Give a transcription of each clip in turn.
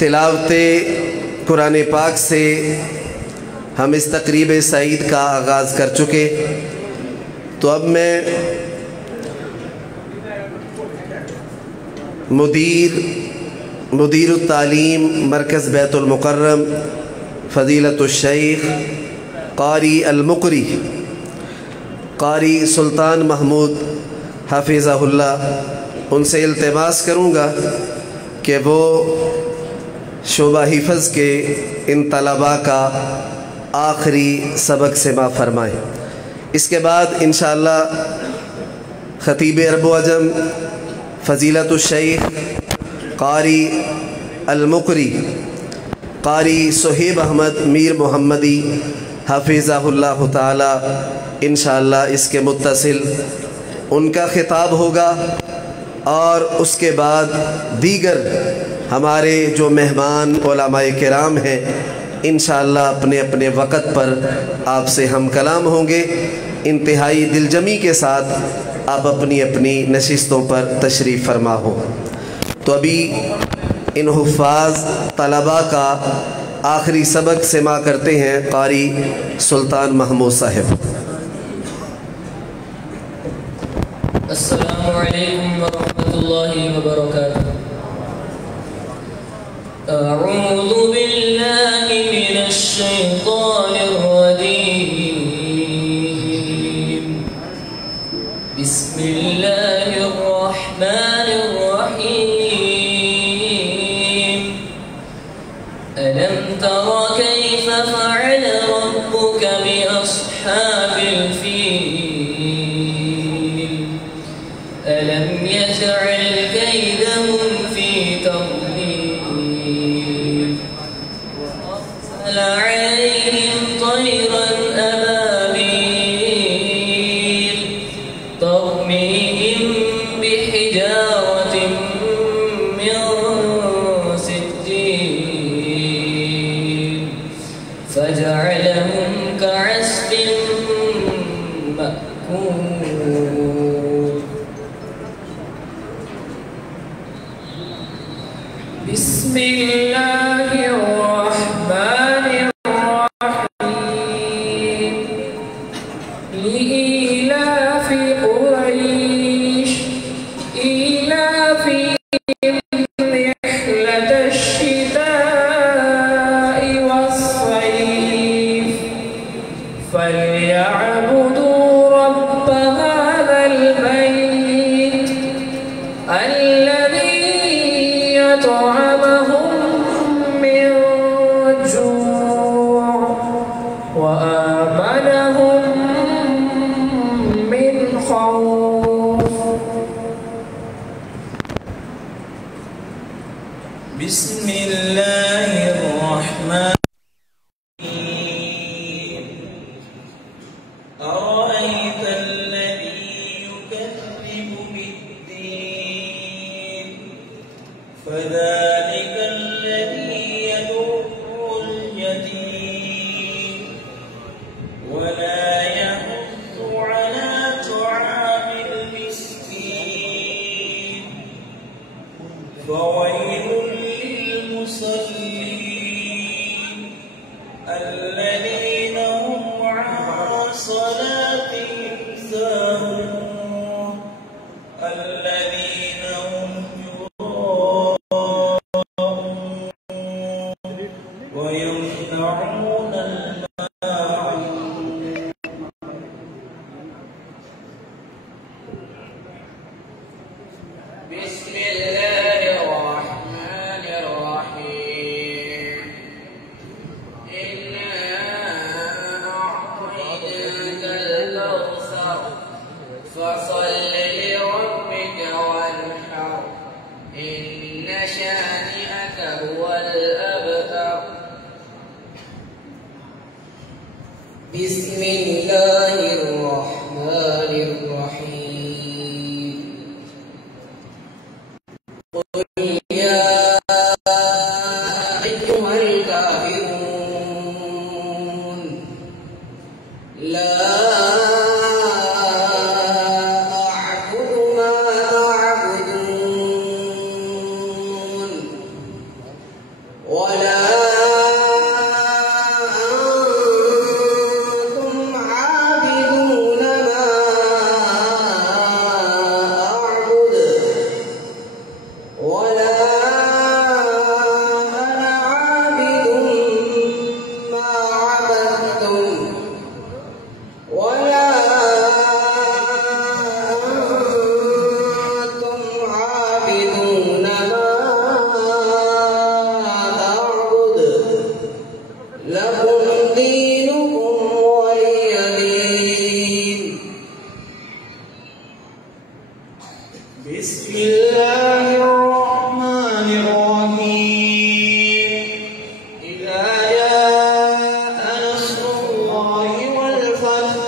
तिलावते कुरान पाक से हम इस तकरीब सईद का आगाज़ कर चुके। तो अब मैं मुदीर तालीम मरकज़ बैतुल मुकर्रम फ़ज़ीलतुश शैख़ क़ारी अल-मुक़री क़ारी सुल्तान महमूद हफ़िज़हुल्लाह उनसे इल्तिमास करूँगा कि वो शोबा हिफ़्ज़ के इन तलबा का आखिरी सबक सिमा फ़रमाएँ। इसके बाद इंशाअल्लाह ख़तीब अरब अजम फ़ज़ीलतुश शैख़ क़ारी अल-मुक़री क़ारी सुहेब अहमद मीर मोहम्मदी हफ़िज़हुल्लाह ताला इंशाअल्लाह इसके मुत्तसिल उनका ख़िताब होगा और उसके बाद दीगर हमारे जो मेहमान उलमाए किराम हैं इंशाअल्लाह अपने अपने वक़्त पर आपसे हम कलाम होंगे। इंतहाई दिलजमी के साथ आप अपनी अपनी नशिस्तों पर तशरीफ़ फरमा हो। तो अभी इन हुफ़ाज़ तलबा का आखिरी सबक सिमा करते हैं क़ारी सुल्तान महमूद साहिब। अस्सलामु अलैकुम व रहमतुल्लाहि व बरकातुहू। अऊज़ु बिल्लाहि मिनश शैतानिर रजीम। बिस्मिल्लाहिर रहमानिर रहीम। अलम तरा कैफ़ फ़अल रब्बुका बि अस्हाबिल फ़ील अलम यजअल कैदहुम फ़ी तज़लील वअरसल अलैहिम तयरन अबाबील तरमीहिम बिहिजारतिन मिन सिज्जील फजअलहुम कअस्फिन मअकूल। बिस्मिल्लाहिर्रहमानिर्रहीम। लिईलाफि क़ुरैश ईलाफिहिम रिह्लतश शिताइ वस्सैफ फलयअबुदू रब्ब हाज़ल बैत अल्लज़ी यतअमहुम मिन जूअ व आमनहुम मिन खौफ। बिस्मिल्लाहिर्रहमानिर्रहीम। अरअयत अल्लज़ी युकज़्ज़िबु बिद्दीन फ़ज़ालिका अल्लज़ी यदु'उल यतीम वला यहुद्दु अला तआमिल मिस्कीन फ़वैलुल लिलमुसल्लीन الذين هم عن صلاتهم ساهون الذين هم يراءون ويمنعون الماعون. بسم الله الرحمن الرحيم. إنا أعطيناك الكوثر فصل لربك وانحر إن شانئك هو الأبتر. بسم الله الرحمن الرحيم. قل يا أيها الكافرون لا أعبد ما تعبدون ولا بسم الله الرحمن الرحيم إذا جاء نصر الله والفتح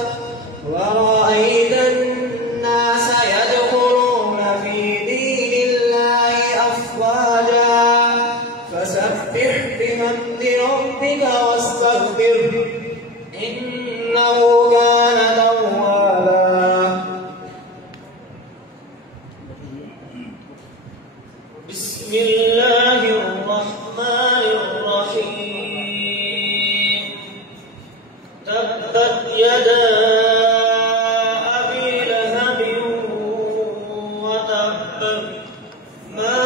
ورأيت الناس يدخلون في دين الله أفواجا فسبح بحمد ربك واستغفره إنه كان توابا. بسم الله الرحمن الرحيم تبت يدا أبي لهب وتب ما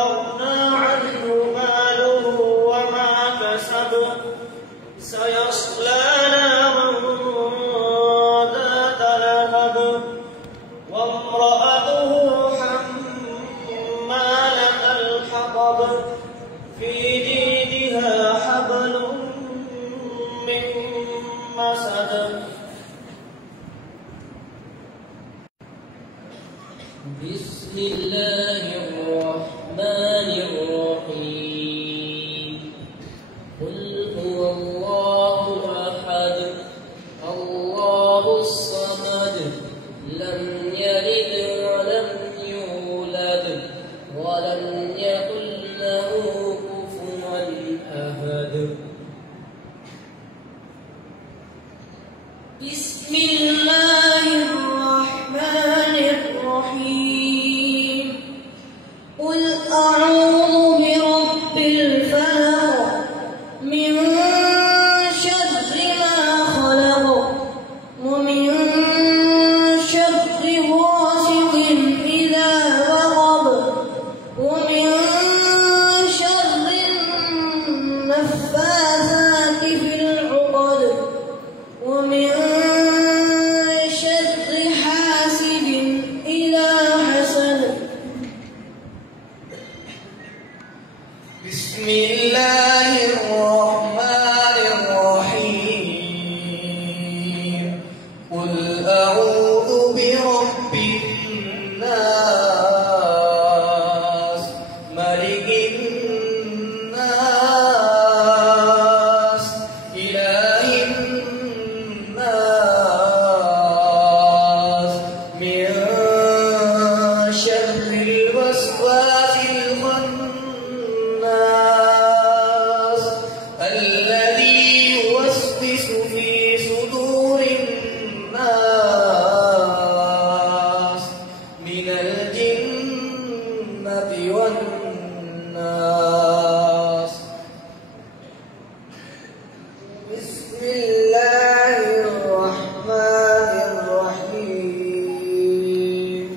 أغنى عنه ماله وما كسب سيصلى نارا ذات لهب وامرأته حمالة الحطب في جيدها حبل من مسد. بسم الله الرحمن الرحيم قل هو الله أحد الله الصمد لم يلد ولم يولد ولم يكن له كفوا أحد. بسم الله الرحمن الرحيم قل أعوذ برب الفلق من شر ما خلق ومن شر غاسق إذا وقب ومن شر النفاثات في العقد ومن شر حاسد إذا حسد. بسم الله الرحمن الرحيم قل أعوذ برب الناس ملك الناس إله الناس من شر الوسواس الخناس الذي يوسوس في صدور الناس من الجنة والناس. بسم الله الرحمن الرحيم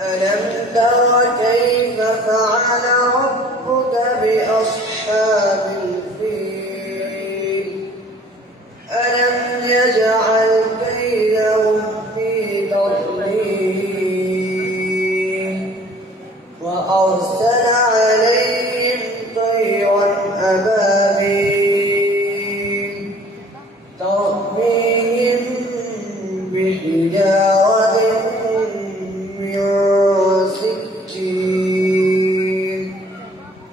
ألم تر كيف فعل ربك بأصحاب الفيل ألم يجعل كيدهم في تضليل وأرسل عليهم طيرا أبابيل ترميهم بحجارة من سجيل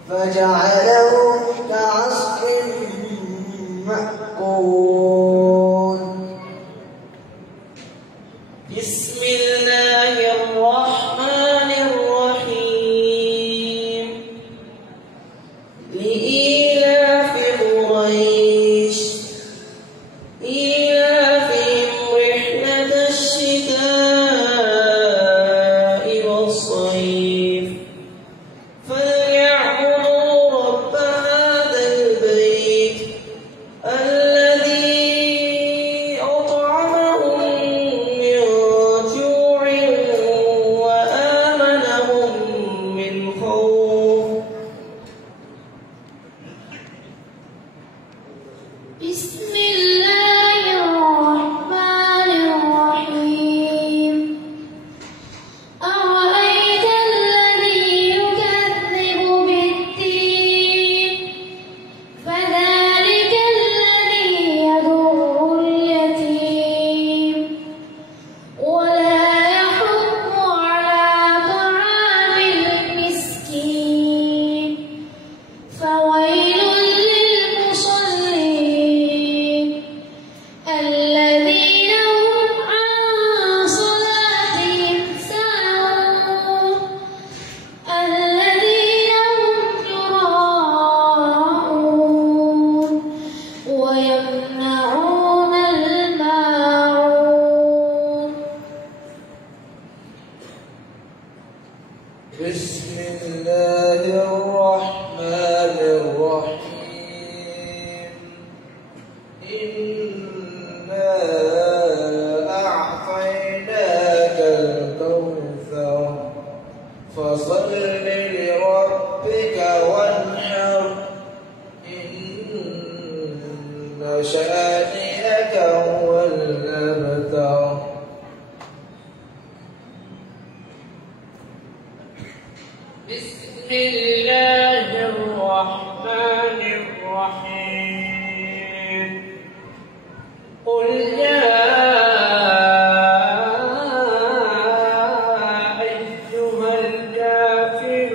فجعلهم كعصف مأكول. بسم الله الرحمن الرحيم لإيلاف قريش إيلافهم رحلة الشتاء والصيف فليعبدوا رب هذا البيت الذي أطعمهم من جوع وآمنهم من خوف. بسم الله الرحمن الرحيم. أرأيت الذي يكذب بالدين فذلك الذي يدعو اليتيم ولا يحض على طعام المسكين فويل للمصلين الذين هم عن صلاتهم ساهون الذين هم يراءون ويمنعون الماعون. بسم الله الرحمن الرحيم. إنا أعطيناك الكوثر فصل لربك وانحر إن شانئك هو الأبتر. بسم الله الرحمن الرحيم. قل يا أيها الكافرون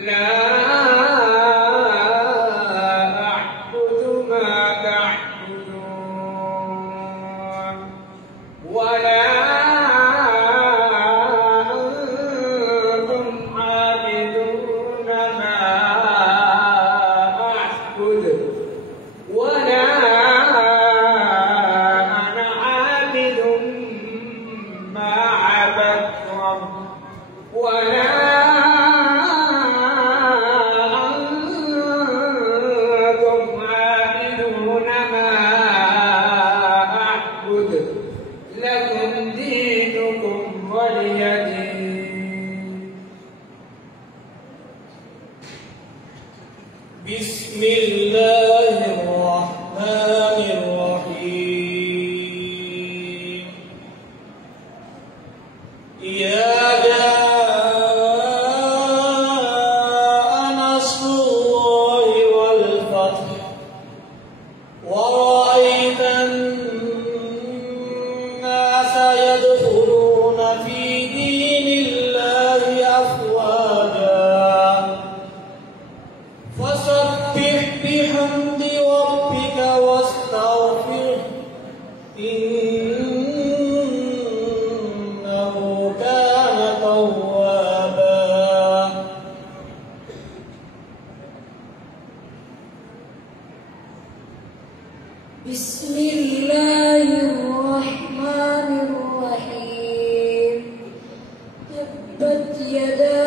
لا أعبد ما تعبدون ولا أنتم عابدون ما أعبد ولا أنا عابد ما عبدتم ولا أنتم عابدون ما أعبد لكم دينكم ولي دين. بسم الله الرحمن الرحيم. يا جاء نصر الله والفتح ورأيت الناس يدخلون في دين الله أفواجا فسبح بحمد ربك واستغفره إنه كان توابا. بسم الله الرحمن الرحيم. تبت يدا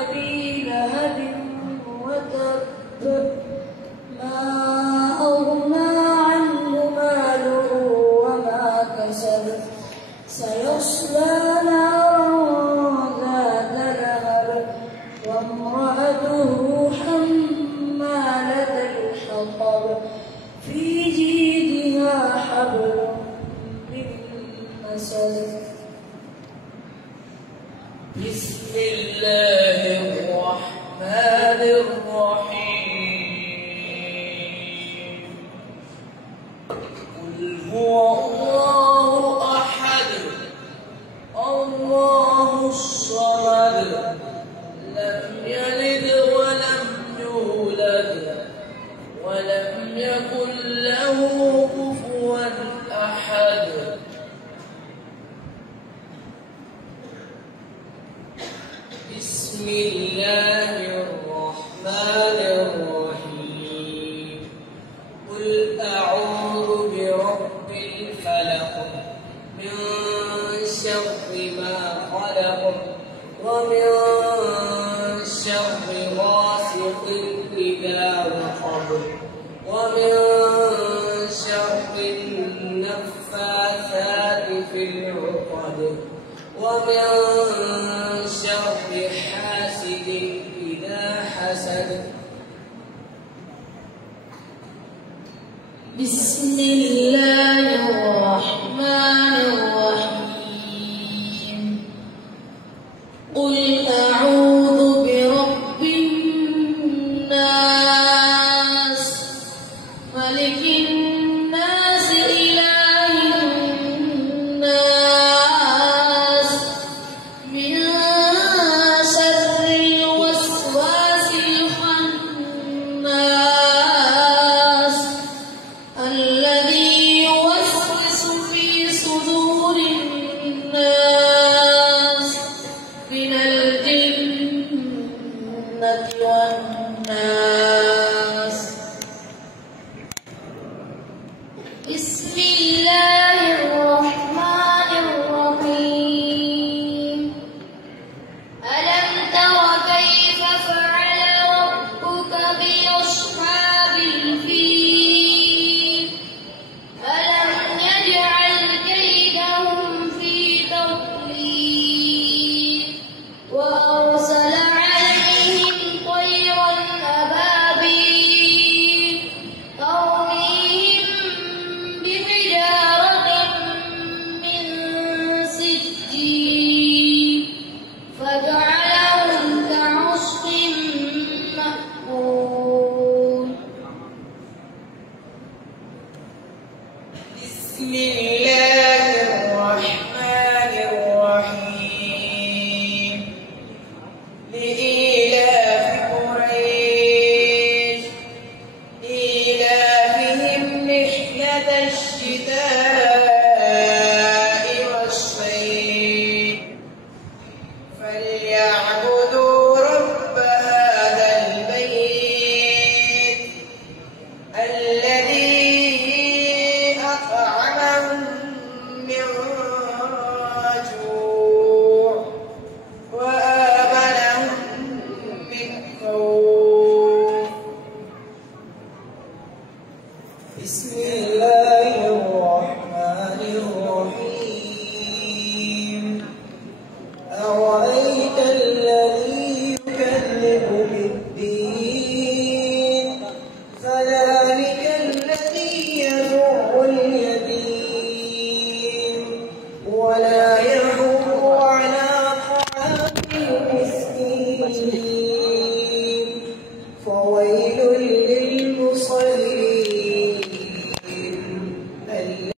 أبي لهب وتب ما أغنى عنه ماله وما كسب سيصلى نارا ذات لهب وامرأته حمالة الحطب في جيدها حبل من مسد. بسم الله الرحمن الرحيم. قل هو الله أحد الله الصمد لم يلد ولم يولد ولم يكن له كفوا أحد. بسم الله الرحمن الرحيم. قل أعوذ برب الفلق من شر ما خلق ومن شر غاسق إذا وقب ومن شر النفاثات في العقد ومن شر حاسد إذا حسد. بسم الله الرحمن الرحيم. قل أعوذ برب الناس ملك الناس إله الناس من شر الوسواس الخناس الذي يوسوس في صدور الناس من الجنة والناس. بسم الله الرحمن الرحيم. ألم تر كيف فعل ربك بأصحاب الفيل ألم يجعل كيدهم في تضليل وأرسل عليهم طيرا أبابيل ترميهم بحجارة من سجيل فجعلهم كعصف مأكول. بسم الله الرحمن الرحيم. لإيلاف قريش إيلافهم رحلة الشتاء والصيف فليعبدوا رب هذا البيت الذي أطعمهم من جوع وآمنهم من خوف. بسم الله الرحمن الرحيم. أرأيت